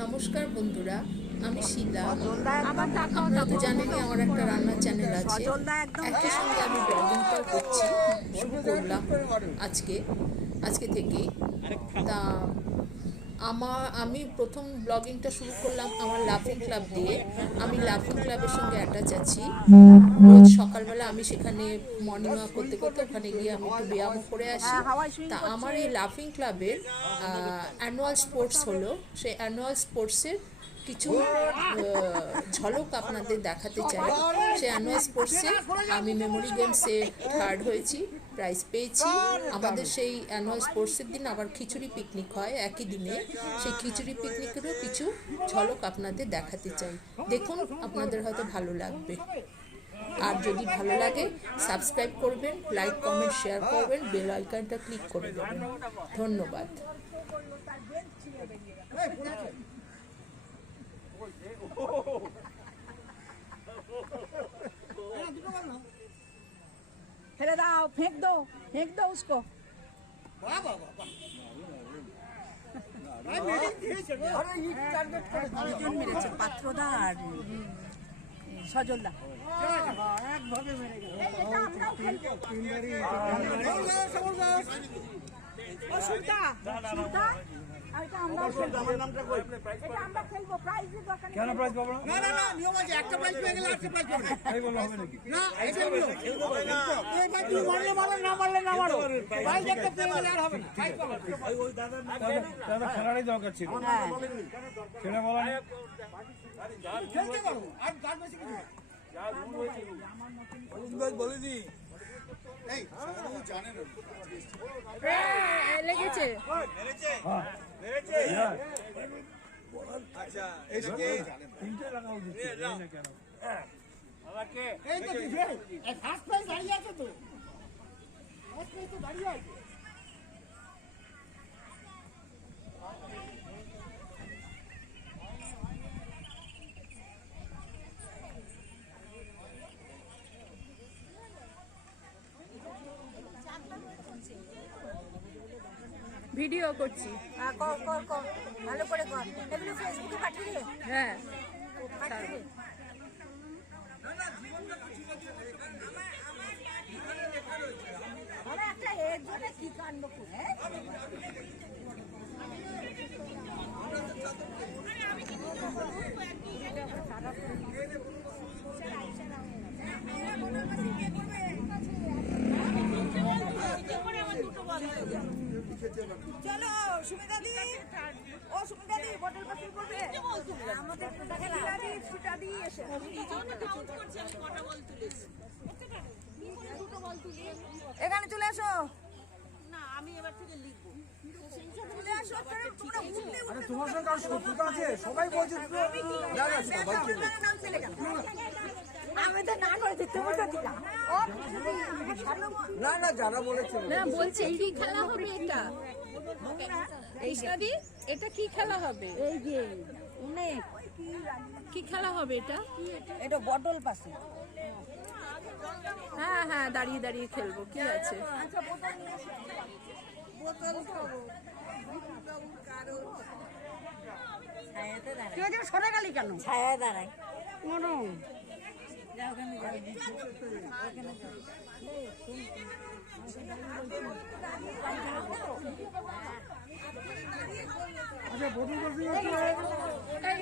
নমস্কার বন্ধুরা, আমি শিলা। আপনারা তো জানেনই আমার একটা রান্নার চ্যানেল আছে, একই সঙ্গে আমি ব্লগিংটাও করছি, শুরু করলাম আজকে থেকেই। তা আমি প্রথম ব্লগিংটা শুরু করলাম আমার লাফিং ক্লাব দিয়ে। আমি লাফিং ক্লাবের সঙ্গে অ্যাটাচ আছি। রোজ সকালবেলা আমি সেখানে মর্নিং ওয়াক করতে করতে ওখানে গিয়ে আমি একটু ব্যায়ামও করে আসি। তা আমার এই লাফিং ক্লাবের অ্যানুয়াল স্পোর্টস হলো, সেই অ্যানুয়াল স্পোর্টসের কিছু ঝলক আপনাদের দেখাতে চাই। সেই অ্যানুয়াল স্পোর্টসে আমি মেমোরি গেমসে থার্ড হয়েছি, প্রাইজ পেয়েছি। আমাদের সেই অ্যানুয়াল স্পোর্টসের দিন আবার খিচুড়ি পিকনিক হয় একই দিনে। সেই খিচুড়ি পিকনিকেরও কিছু ঝলক আপনাদের দেখাতে চাই। দেখুন, আপনাদের হয়তো ভালো লাগবে। আর যদি ভালো লাগে সাবস্ক্রাইব করবেন, লাইক কমেন্ট শেয়ার করবেন, বেল আইকনটা ক্লিক করে দেবেন। ধন্যবাদ। फेरे दाओ, फेंक दो उसको। মেরেছে পাত্রদা আর সজলদা একভাবে মেরে গেল। খেলারই দরকার ছিল, খেলা বলা বলে লেগেছে। তিনটে লাগা উচিত কেন? ভিডিও করছি। ভালো করে কর, এগুলো ফেসবুকে পাঠিয়ে দে। হ্যাঁ, পাঠিয়ে দে। আরে একটা এর জন্য কি কাণ্ড করে চলো সুমিতা দি, ও সুমিতা দি বটল পাসিং করবে আমাদের ফুটা দি এসে এখানে চলে আসো। না, আমি এবার থেকে লিখবো। চলে আসো, তোমার সঙ্গে আর শত্রুতা আছে? সবাই বলছে আমি তো না করেছি, তুমি তো দিলা। না না, যারা বলেছে না বলছে কি খেলা হবে এটা? কৃষ্ণাদি, এটা কি খেলা হবে? এই যে অনেক কি খেলা হবে এটা? এটা বটল পাসিং। হ্যাঁ হ্যাঁ, দাঁড়িয়ে দাঁড়িয়ে খেলবো, কি আছে? সরে গেলি কেন? ছায়ায় দাঁড়ায়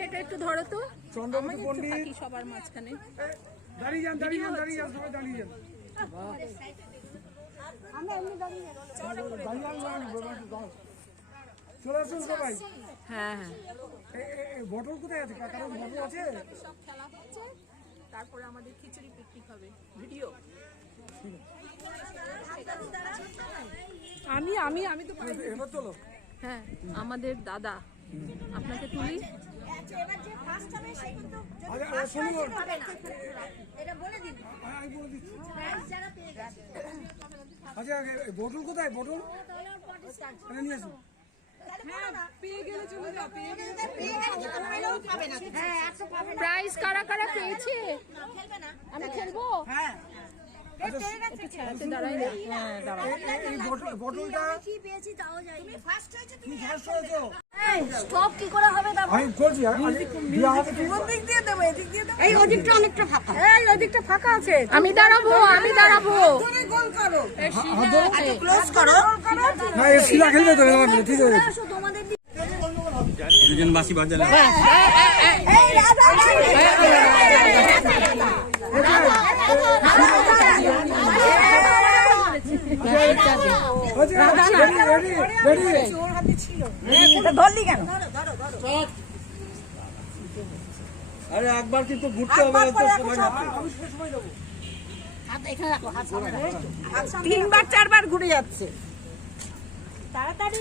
এটা একটু ধরো তো, চন্দ্রমতি পণ্ডিত থাকি সবার মাঝখানে। দাঁড়িয়ে যান, সবাই দাঁড়িয়ে যান। চলে আসুন সবাই। হ্যাঁ হ্যাঁ, বটল কোথায় আছে? কারণ বটল আছে। সব খেলা হচ্ছে, তারপরে আমাদের খিচুড়ি পিকনিক হবে। ভিডিও আমি তো পারি। এবার চলো। হ্যাঁ, আমাদের দাদা, আপনাকে তুলি। আচ্ছা, বটল কোথায়? বটল নিয়ে আসুন। প্রাইজ কারা কারা পেয়েছে? আমি খেলবো। বটলটা কি পেয়েছি তাও জানি। তুমি ফার্স্ট হয়েছো। স্টপ কি করে হবে তারপর? আমি করছি দিয়া হাতে ঠিক কোন দিক দিয়ে দেবো? এদিক দিয়ে দেবো? এই ওদিকটা অনেকটা ফাঁকা। এই ওদিকটা ফাঁকা আছে, আমি দাঁড়াবো। ধরে গোল করো। হাত ধরো। ক্লোজ করো। না এই শিলা খেলবে তো ঠিক আছে আসো তোমাদের দুজন বাঁশি বাজালে এই রাধা ধরলি কেন? আরে একবার কিন্তু ঘুরতে হবে তো সময় না হাত এখানে রাখো, হাত সামনে রাখো। 3বার 4বার ঘুরে যাচ্ছে। তাড়াতাড়ি।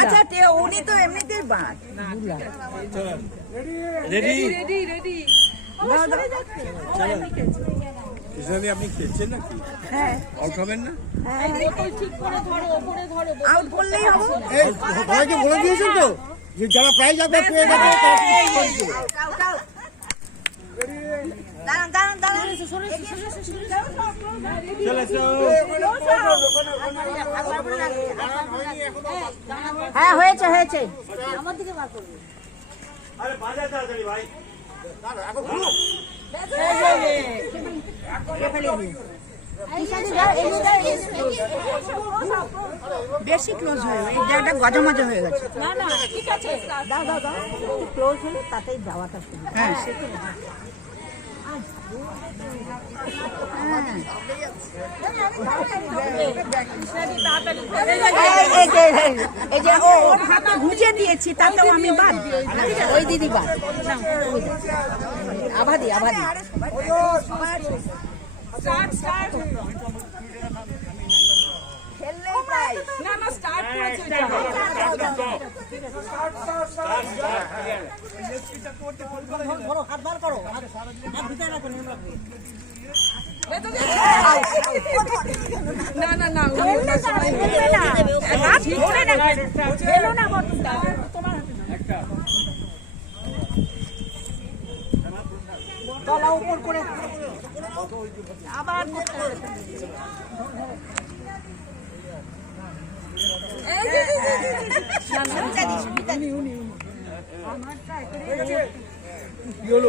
আচ্ছা উনি তো এমনিতেই বাদ। Ready ready. ইসলামী আপনি খেলছেন নাকি? হ্যাঁ আউট হবেন না? আউট করলেই হবো। এই সবাইকে বলে দিয়েছেন তো যে যারা প্রাইজ আপনি পেয়ে যাবে তারা আউট আউট। দাঁড়ান দাঁড়ান দাঁড়ান। চলে এসো। হ্যাঁ হয়েছে হয়েছে। আমার দিকে বার করবে। আরে বাজা তাড়াতাড়ি ভাই। বেশি ক্লোজ হয়ে এই জায়গাটা গজমজা হয়ে গেছে। না না ঠিক আছে। দাও দাও দাও একটু ক্লোজ হলে তাতেই যাওয়াটা সুবিধা। হ্যাঁ এই যে ওর হাতে গুঁজে দিয়েছি তাতেও আমি বাদ। ওই দিদি বাদ। আবাদি আবাদি খেললেই প্রায়। না না স্টার্ট করেছে। ধরো হাত বার করো, হাত ভিতরে রাখো, নিয়ম রাখো। না না না গলা উপর করে আবার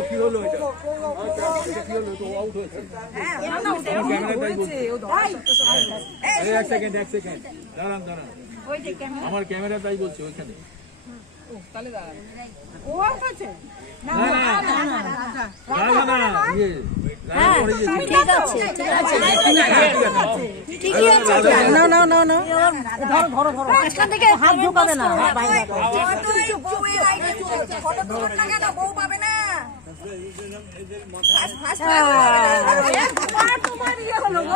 কি হলো এটা কি হলো তো আউট হয়েছে ক্যামেরাটাই বলছি এই এক সেকেন্ড দাঁড়ান আমার ক্যামেরাটাই বলছি ওইখানে তাহলে দাঁড়ান। না ইয়ে ঠিক আছে ঠিকই আছে। না না না না ধরো ধরো ধরো, মাঝখান থেকে হাত ঢুকাবে না। বাইরে ফটো তুলুন না কেন? বউ পাবে না।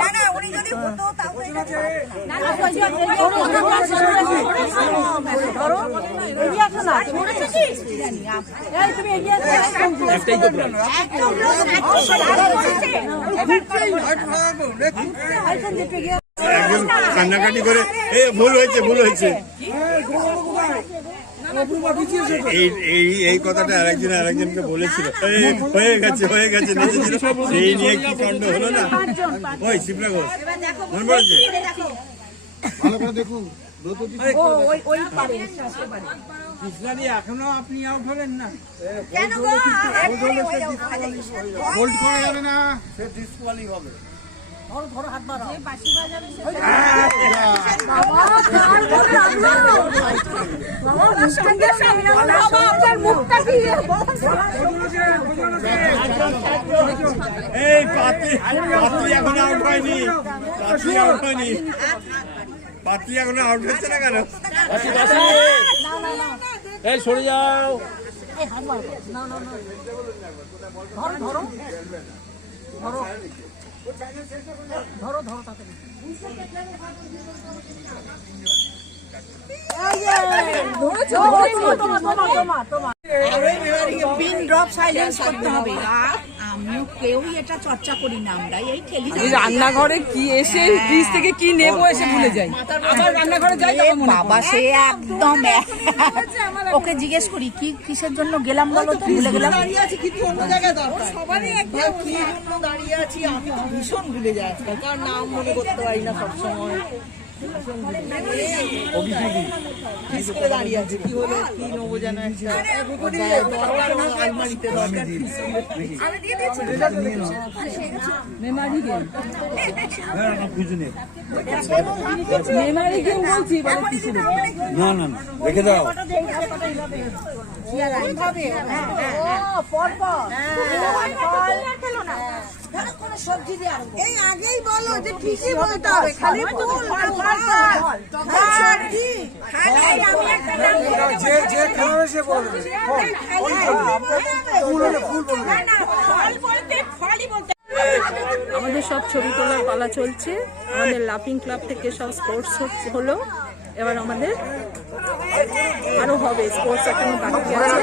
না না উনি যদি হতো তাহলে ধরো এগিয়ে আসো না। এই তুমি এগিয়ে আসো। একটাই তো প্রাইজ। একজন কান্নাকাটি করে এই ভুল হয়েছে এই এই এই কথাটা আরেকজনকে বলেছিল হয়ে গেছে নেচেছিল সেই নিয়ে কি কাণ্ড হলো না ওই শিবরা ঘোষ মনে পড়েছে ভালো করে দেখুন কৃষ্ণাদি এখনো আপনি আউট হলেন না। কেন গো? হোল্ড করা যাবে না সে ডিসকোয়ালি হবে ধরো ধরো হাত বাড়াও। এই পাত্রী এখন আউট হয়নি পাত্রী এখনো আউট হচ্ছে না কেন এই সরে যাও এই হাত বাড়াও। না না না ধরো ধরো ধরো ধরো ধরো তাড়াতাড়ি। পিন ড্রপ সাইলেন্স করতে হবে। আর আমিও কেউই এটা চর্চা করি না, আমরা এই ঠেলি এই রান্নাঘরে কি এসে ফ্রিজ থেকে কি নেবো এসে ভুলে যাই। আবার রান্নাঘরে যাই তখন মনে বাবা সে একদম ওকে জিজ্ঞেস করি কি কিসের জন্য গেলাম বলো তো, ভুলে গেলাম। সবারই একটা কি জন্য দাঁড়িয়ে আছি আমি তো ভীষণ ভুলে যাই আজকাল, কারণ নাম মনে করতে পারি না সবসময়। করে দাঁড়িয়ে আছে কি হলো কি নেবো যেন একটা আলমারিতে দরকার মেমারি গেম মেমারি গেম বলছি বলে কিছু না না না রেখে দাও এই আগেই বলো যে ঠিকই বলতে হবে খালি ফুল আর সবজি খালি আমি একটা নাম যে খাবে সে বলবে ফুল হলে ফুল বলবে না না ফল বলতে ফলই বলতে আমাদের সব ছবি তোলার পালা চলছে। আমাদের লাফিং ক্লাব থেকে সব স্পোর্টস হলো, এবার আমাদের আরো হবে স্পোর্টস এখনো বাকি আছে।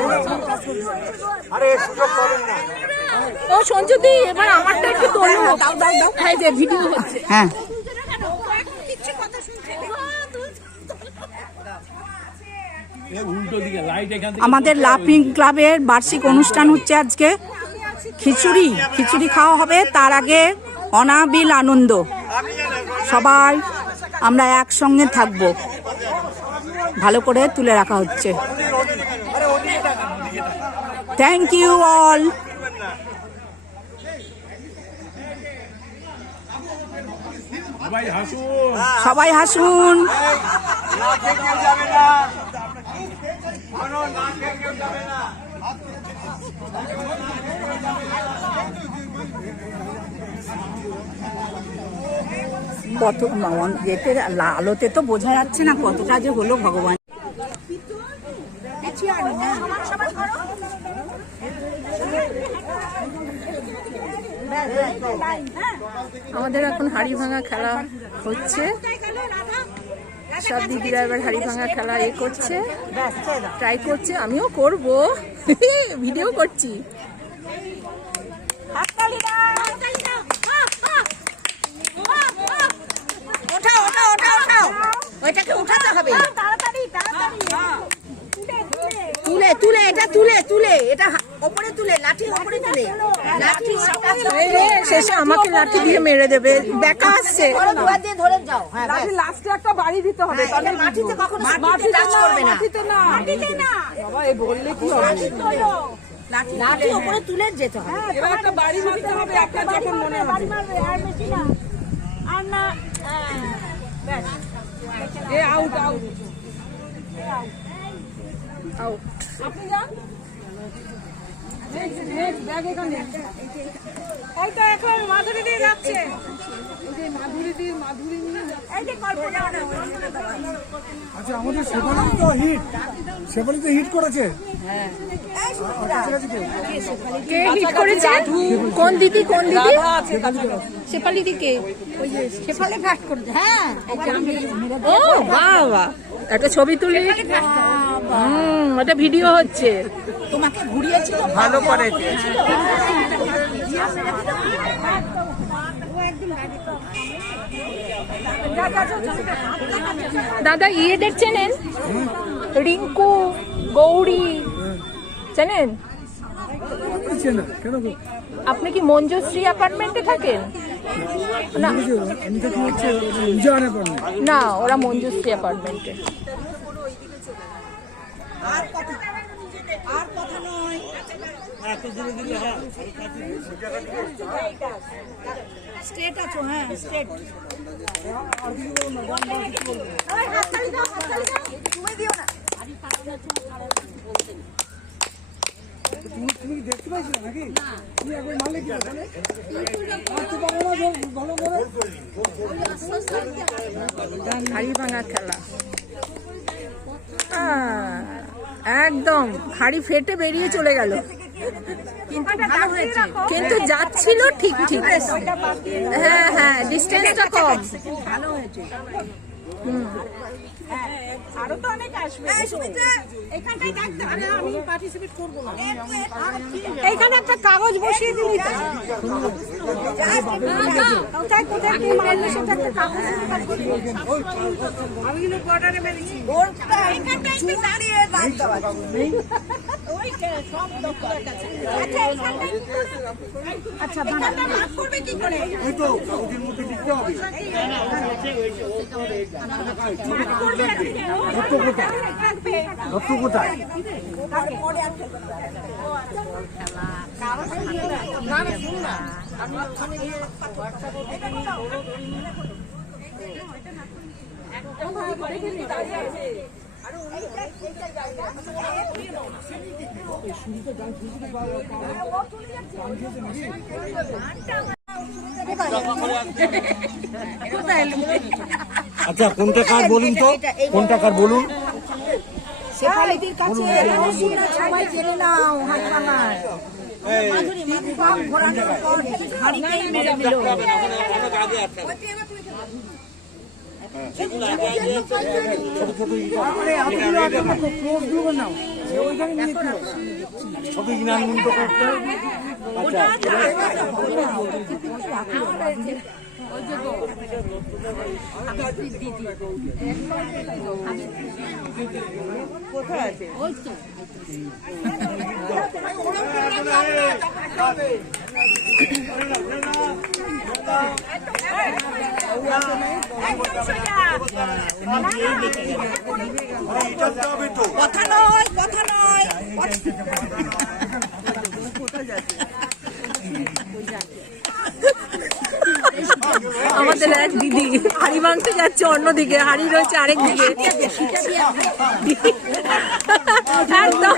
ও সঞ্জুদি এবার আমারটা একটু তোলো, হ্যাঁ যে ভিডিও হচ্ছে। হ্যাঁ কিছু কথা শুনছি উল্টো দিকে লাইট এখান থেকে আমাদের লাফিং ক্লাবের বার্ষিক অনুষ্ঠান হচ্ছে আজকে। খিচুড়ি খাওয়া হবে, তার আগে অনাবিল আনন্দ। সবাই আমরা একসঙ্গে থাকব, ভালো করে তুলে রাখা হচ্ছে। Thank you all. সবাই হাসুন। কত যেতে আলোতে তো বোঝা যাচ্ছে না কতটা যে হলো ভগবান। আমাদের এখন হাড়ি ভাঙা খেলা হচ্ছে, সব দিদিরা এবার হাড়ি ভাঙা খেলা করছে, ট্রাই করছে, আমিও করব, ভিডিও করছি। ওইটাকে উঠাতে হবে তুলে এটা তুলে এটা উপরে তুলে, লাঠি উপরে তুলে, লাঠি শেষে আমাকে লাঠি দিয়ে মেরে দেবে, দেখা আসছে। ধরে যাও লাস্টে একটা বাড়ি দিতে হবে, তাহলে মাটিতে কখনো মাটিতে টাচ করবে না মাটিতে না বাবা এই বললে কি হবে? লাঠি উপরে তুলে যেতে হবে এবার একটা বাড়ি মারতে হবে, আপনার যখন মনে হবে। আর বেশি না আর না ব্যাস এ আউট আউট আউট। আপনি যান ব্যাগ এখানে। এই তো এখন মাধুরী দিয়ে যাচ্ছে মাধুরী নিয়ে এই যে কল্পনা আচ্ছা আমাদের শেফালি তো হিট করেছে। কে হিট করেছে? কোন দিদি শেফালি দি কে? শেফালি ফাস্ট করছে হ্যাঁ ও বাবা, একটা ছবি তুলি, এটা ভিডিও হচ্ছে। তোমাকে ঘুরিয়েছিল ভালো করেছে। দাদা ইয়েদের চেনেন? রিঙ্কু, গৌরী চেনেন? আপনি কি মঞ্জুশ্রী অ্যাপার্টমেন্টে থাকেন? না না, ওরা মঞ্জুশ্রী অ্যাপার্টমেন্টে। আর কথা নয় স্ট্রেট আছো হ্যাঁ স্ট্রেট তুমি দিও না তুমি দেখতে পাইছো নাকি? তুমি একবার মারলে কি হবে? মারতে পারো না ভালো করে। হাড়ি ভাঙা খেলা একদম হাড়ি ফেটে বেরিয়ে চলে গেল, কিন্তু যাচ্ছিল ঠিক ঠিক। হ্যাঁ হ্যাঁ, ডিস্টেন্সটা কম। ভালো হয়েছে আরো তো অনেক আসবে। এখানটাই থাকতে হবে, আমি পার্টিসিপেট করবো না। এইখানে একটা কাগজ বসিয়ে দিলি তো। কোথায় কোথায় কি মারলে সেটা একটা কাগজ আমি কিন্তু কোয়ার্টারে মেরেছি। এইখানটাই একটু দাঁড়িয়ে রাখতে হবে। ওই সব দপ্তরের কাছে। আচ্ছা এইখানটাই আচ্ছা বানাটা মাফ করবে কি করে? এই তো কাগজের মধ্যে লিখতে হবে। কোথায় আচ্ছা কোনটা কার বলুন তো, কোনটা কার বলুন। শেফালিদির কাছে সবাই জেনে নাও। হাত ভাঙার ঘোরানোর পর হাড়িতেই মেরে দিল। ছোট ইনানমুক্ত করতে কোথায় আছে? কথা নয়, কথা নয়। আমাদের এক দিদি হাড়ি ভাঙতে যাচ্ছে অন্যদিকে, হাড়ি রয়েছে আরেক দিকে। একদম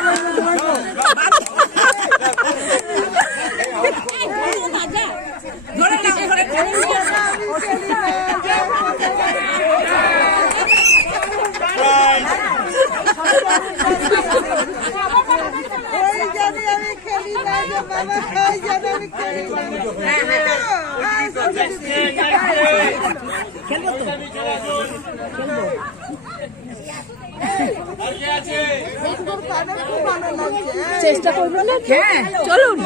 চেষ্টা করবো না। হ্যাঁ চলুন।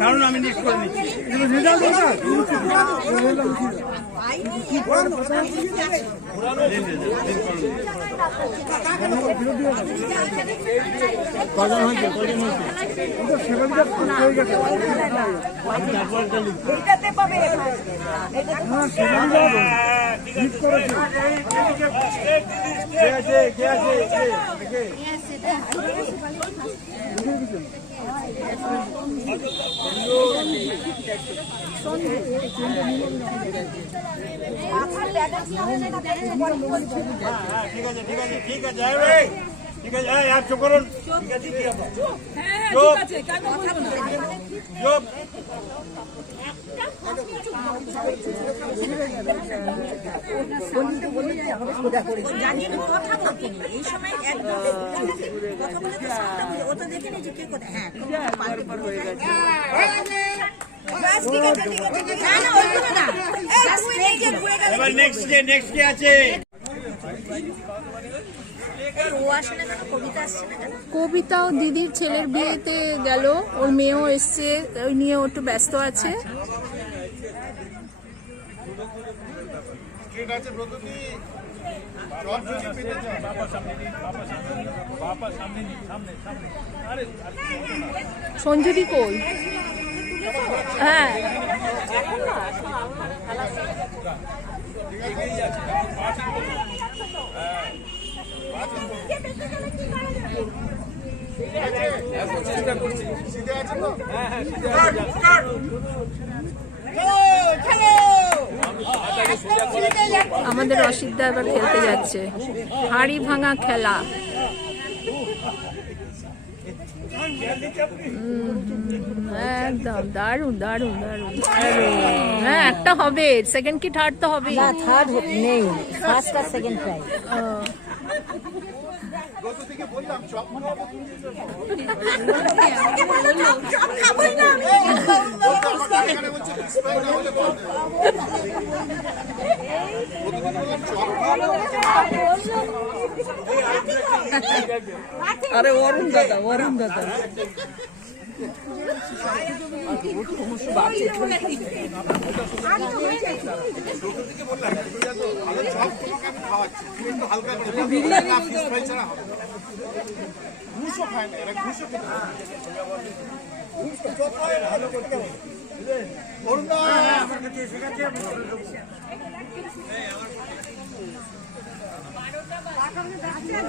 কারণ আমি লিস্ট করে নিচ্ছি। ঠিক আছে আর চুপ করুন। ঠিক আছে চুপ। কথা বলতে নেই এই সময় একদম কথা বলে তো সামনে বুঝে ও তো দেখে নিয়েছে কে কোথায়। হ্যাঁ হয়ে গেছে। এবার নেক্সট ডে আছে। কবিতাও দিদির ছেলের বিয়েতে গেল, ওর মেয়েও এসছে, ওই নিয়ে ও একটু ব্যস্ত আছে। সঞ্জুদি কই? হ্যাঁ আমাদের অসিদ্ধা এবার খেলতে যাচ্ছে হাড়ি ভাঙা খেলা। একদম দারুণ দারুণ দারুণ। হ্যাঁ একটা হবে, সেকেন্ড কি থার্ড তো হবে। না থার্ড নেই, ফার্স্ট আর সেকেন্ড প্রাইজ। আরে অরুণ দাদা, অরুণ দাদা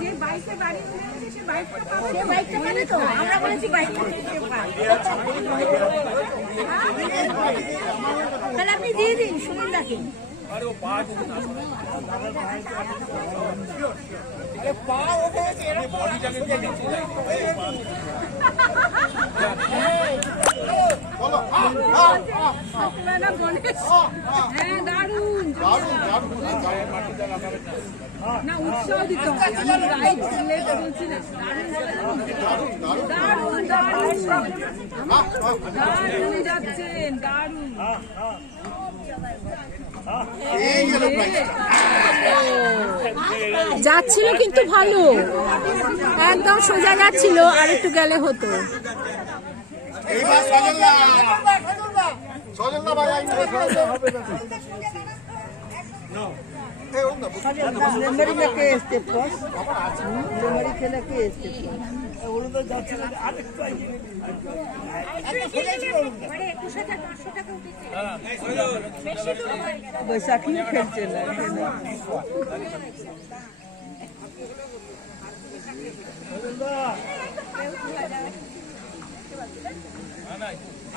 যে বাইকে বাড়ি নিয়ে সে বাইকটা পাবে তো, আমরা বলেছি বাইকটা তাহলে আপনি দিয়ে দিন সুমন দাকে। হ্যাঁ দারুণ না, উৎসাহ দিতে হবে। আমি রাইট লেফট বলছি না, দারুণ দারুণ দারুণ যাচ্ছেন, দারুণ। যাচ্ছিল কিন্তু ভালো, একদম সোজা যাচ্ছিল, আর একটু গেলে হতো। মেমোরি में के स्टेप पर मेमोरी खेले के स्टेप ওগুলো তো যাচ্ছে না। আরেকটু বৈশাখী খেলছে না।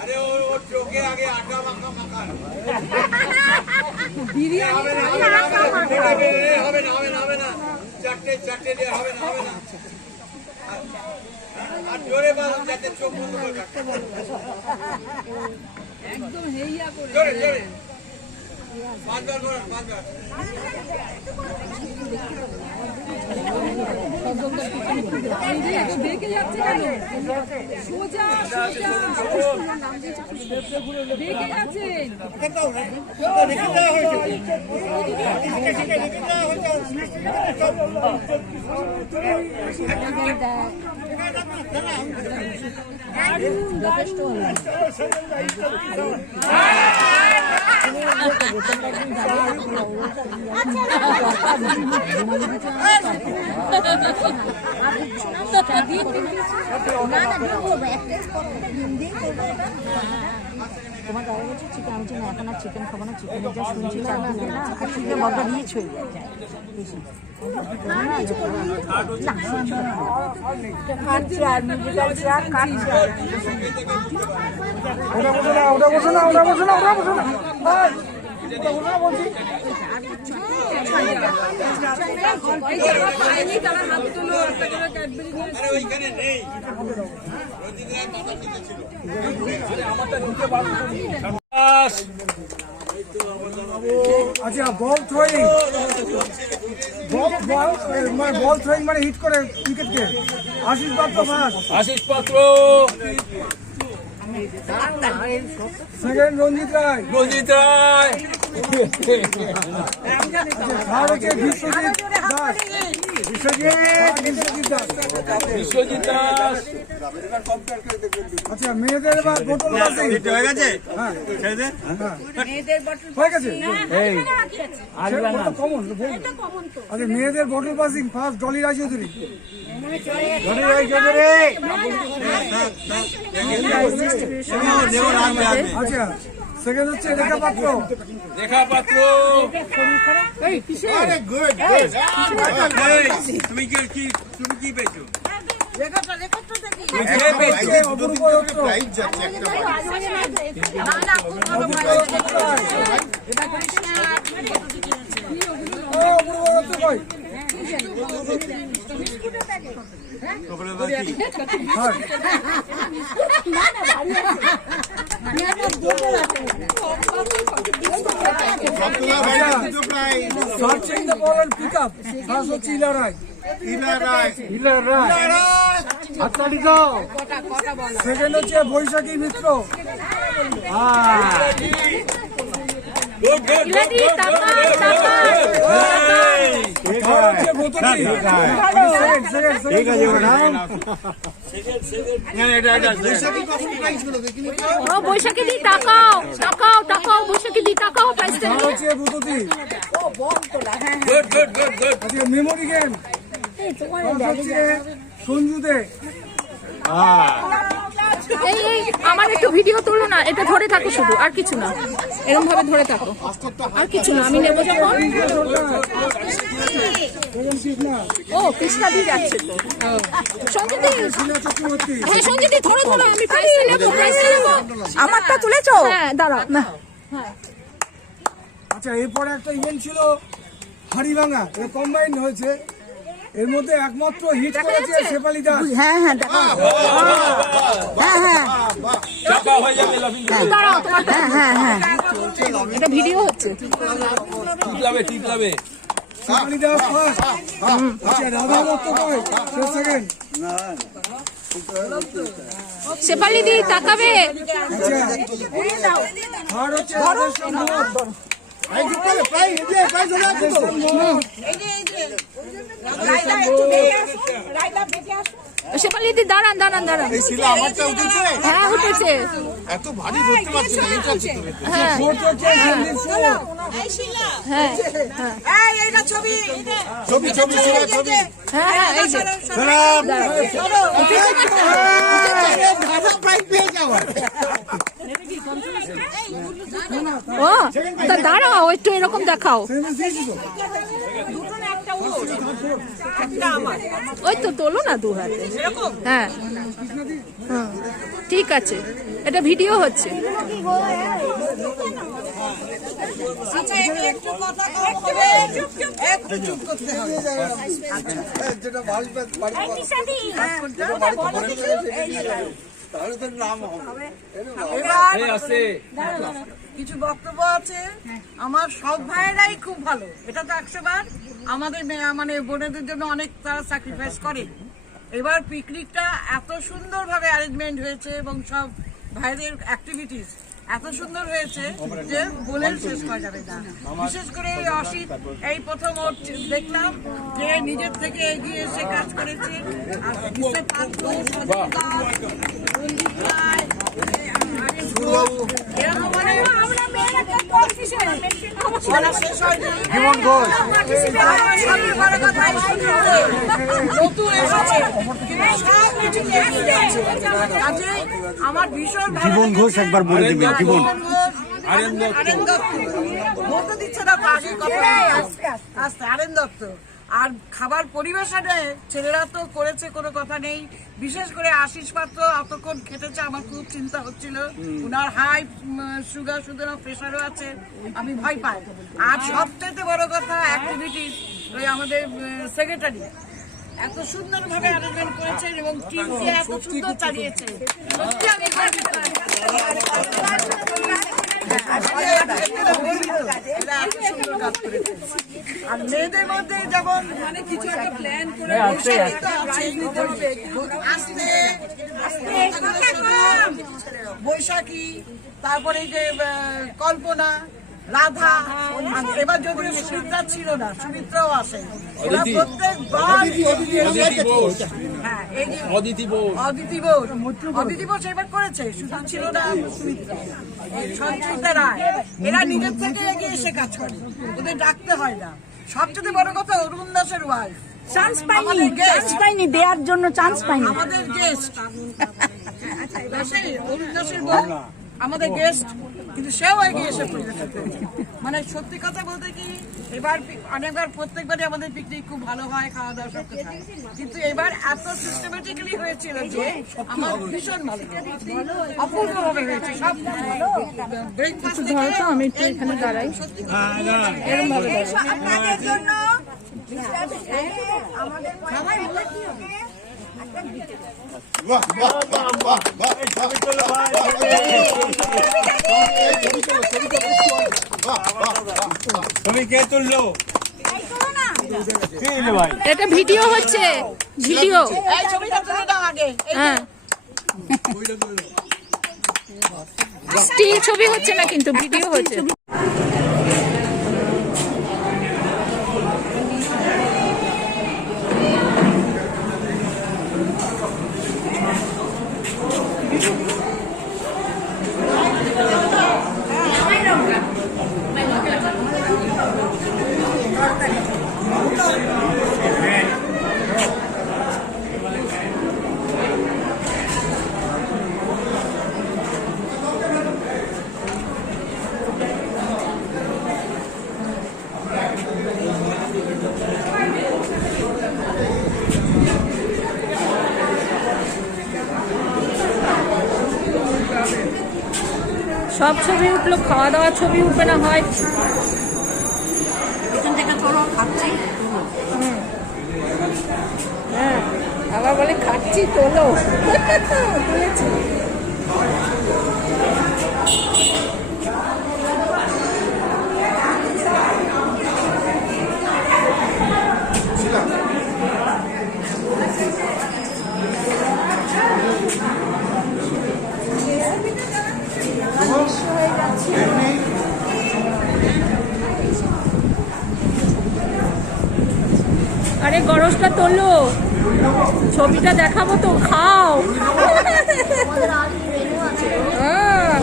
अरे वो चौके आगे आटा माखा माखा বিরিয়ানি হবে না চারটে চারটে দিয়ে হবে না আর জোরে বাজান যাতে চোখ বন্ধ করে রাখতে একদম হেইয়া করে জোরে জোরে পাঁচবার করে পাঁচবার দেখে যাচ্ছে কেন? সোজা সোজা দেখে যাচ্ছেন। তোমার দাদা বলছে চিকেন, আমি চিকেন এখন আর চিকেন খাবো না, চিকেনের যা শুনছি না আর চিকেন বড্ড রিচ হয়ে যায় বেশি। কাটছে আর মিউজিক্যাল চেয়ার কাটছে। ওটা বসো না, ওটা বসো না, ওটা বসো না, ওটা বসো না, ওটা বসো না বলছি। তারা হাত তুলো, একটা করে ক্যাডবেরি নিয়ে আরে ওইখানে নেই রঞ্জিতরায় মাথা নিচে ছিল আচ্ছা বল থ্রোয়িং, বল থ্রোয়িং মানে হিট করে উইকেটকে। আশিস পাত্র ফার্স্ট, আশিস পাত্র সেকেন্ড রঞ্জিত রায়, থার্ড হচ্ছে বিশ্বজিৎ দাস, বিশ্বজিৎ দাস। আচ্ছা মেয়েদের এবার বোতল পাসিং হয়ে গেছে হ্যাঁ ছেড়ে দে হয়ে গেছে। কমন আচ্ছা মেয়েদের bottle passing first Dolly Roychowdhury, আচ্ছা সেকেন্ড হচ্ছে রেখা পাত্র, তুমি কি পেয়েছো? অপূর্ব দত্ত। ও, অপূর্ব দত্ত কই? Searching the ball and pick up. First হচ্ছে ইলা রায়। ইলা রায়। হাততালি দাও। Second হচ্ছে বৈশাখী মিত্র। Third হচ্ছে ভূতনী। ও বৈশাখী দি তাকাও তাকাও তাকাও বৈশাখী দি তাকাও প্রাইসটা Third হচ্ছে ভূতনী। আজকে মেমোরি গেম। Fourth হচ্ছে সঞ্জু দে। এই এই আমার একটু ভিডিও তুলো না, এটা ধরে থাকো শুধু, আর কিছু না, এরকম ভাবে ধরে থাকো, আর কিছু না, আমি নেবো যখন। ও কৃষ্ণা দি যাচ্ছে তো, সঞ্জিত দি, হ্যাঁ সঞ্জিত দি ধরো ধরো, আমি প্রাইসটা নেবো, প্রাইসটা নেবো। আমারটা তুলেছো? হ্যাঁ দাঁড়াও না। আচ্ছা, এরপরে একটা ইভেন্ট ছিল হাড়িভাঙা, এটা কম্বাইন্ড হয়েছে। এর মধ্যে একমাত্র হিট করেছে শেফালি দাস। হ্যাঁ হ্যাঁ দেখো, হ্যাঁ হ্যাঁ দাঁড়াও তোমার, হ্যাঁ হ্যাঁ হ্যাঁ এটা ভিডিও হচ্ছে। শেফালি দাস ফার্স্ট। আচ্ছা, রাধা দত্ত কই? সেকেন্ড। শেফালি দি তাকাবে। আচ্ছা, থার্ড হচ্ছে শেফালি দি দাঁড়ান দাঁড়ান দাঁড়ান, হ্যাঁ উঠেছে, এত ভারী ধরতে পারছি না, এটা হ্যাঁ ফোর্থ হচ্ছে সন্দীপ সোম। হ্যাঁ হ্যাঁ হ্যাঁ এই যে ও তা দাঁড়াও একটু এরকম দেখাও, ওই তো তোলো না দু হাতে, হ্যাঁ হ্যাঁ ঠিক আছে, এটা ভিডিও হচ্ছে। কিছু বক্তব্য আছে। আমার সব ভাইয়েরাই খুব ভালো, এটা তো 100 বার। আমাদের মানে বোনেদের জন্য অনেক তারা স্যাক্রিফাইস করে। এবার পিকনিকটা এত সুন্দরভাবে অ্যারেঞ্জমেন্ট হয়েছে এবং সব ভাইদের অ্যাক্টিভিটিস এত সুন্দর হয়েছে যে বলে শেষ করা যাবে না। বিশেষ করে এই অসিত, এই প্রথম ওর দেখলাম যে নিজের থেকে এগিয়ে এসে কাজ করেছে। আর কিসে পাত্র, সজলদা, রঞ্জিত রায়, এরকম মানে আমরা মেয়েরা কাজ করছি, বলা শেষ হয়নি। জীবন ঘোষ নতুন এসেছে, সব কিছু এগিয়ে যাচ্ছে। কাজেই আমার ভীষণ জীবন ঘোষ একবার বলে দিবেন। জীবন আরেন দত্ত দিচ্ছে না, আস্তে আরেন দত্ত। আর খাবার পরিবেশনে ছেলেরা তো করেছে, কোনো কথা নেই। বিশেষ করে আশিস পাত্র এতক্ষণ খেটেছে, আমার খুব চিন্তা হচ্ছিল। ওনার হাই সুগার, সুতরাং প্রেশারও আছে, আমি ভয় পাই। আর সবচেয়ে বড় কথা অ্যাক্টিভিটিস, ওই আমাদের সেক্রেটারি এত সুন্দরভাবে অ্যারেঞ্জমেন্ট করেছেন এবং টিমকে এত সুন্দর চালিয়েছে। সত্যি আমি আর মেয়েদের মধ্যে যেমন মানে কিছু একটা প্ল্যান করে বৈশাখী, তারপরে এই যে কল্পনা, রাধা, এবার যদি সুমিত্রা ছিল না, সুমিত্রাও আসে। এরা প্রত্যেকবার অদিতি বোস এবার করেছে, শুধু ছিল না সুমিত্রা, সঞ্চিতা রায়। এরা নিজের থেকে এগিয়ে এসে কাজ করে, ওদের ডাকতে হয় না। সবচেয়ে বড় কথা অরুণ দাসের ওয়াইফ চান্স পাইনি দেওয়ার জন্য, চান্স পাইনি আমাদের গেস্ট, অরুণ দাসের বউ আমাদের গেস্ট। কিন্তু সেও এগিয়ে এসে পড়েছে। মানে সত্যি কথা বলতে কি, এবার অনেকবার প্রত্যেকবারই আমাদের পিকনিক খুব ভালো হয়, খাওয়া দাওয়া সব কিছু হয়। কিন্তু এবার এত সিস্টেমেটিক্যালি হয়েছিল যে আমার ভীষণ ভালো, অপূর্বভাবে হয়েছে সব। ব্রেকফাস্ট ধরো তো, আমি একটু এখানে দাঁড়াই। এরকম ভাবে দাঁড়াই। তুমি কে তুললো? ভাই এটা ভিডিও হচ্ছে, ভিডিও। এই ছবিটা তুলে দাও আগে। হ্যাঁ, স্টিল ছবি হচ্ছে না, কিন্তু ভিডিও হচ্ছে। সব ছবি উঠলো, খাওয়া দাওয়ার ছবি উঠবে না হয়। এখান থেকে তোলো, খাচ্ছি। হ্যাঁ, আবার বলে খাচ্ছি, তোলো। তুলেছি। আরে গরজটা তোলো, ছবিটা দেখাবো তো, খাও। হ্যাঁ।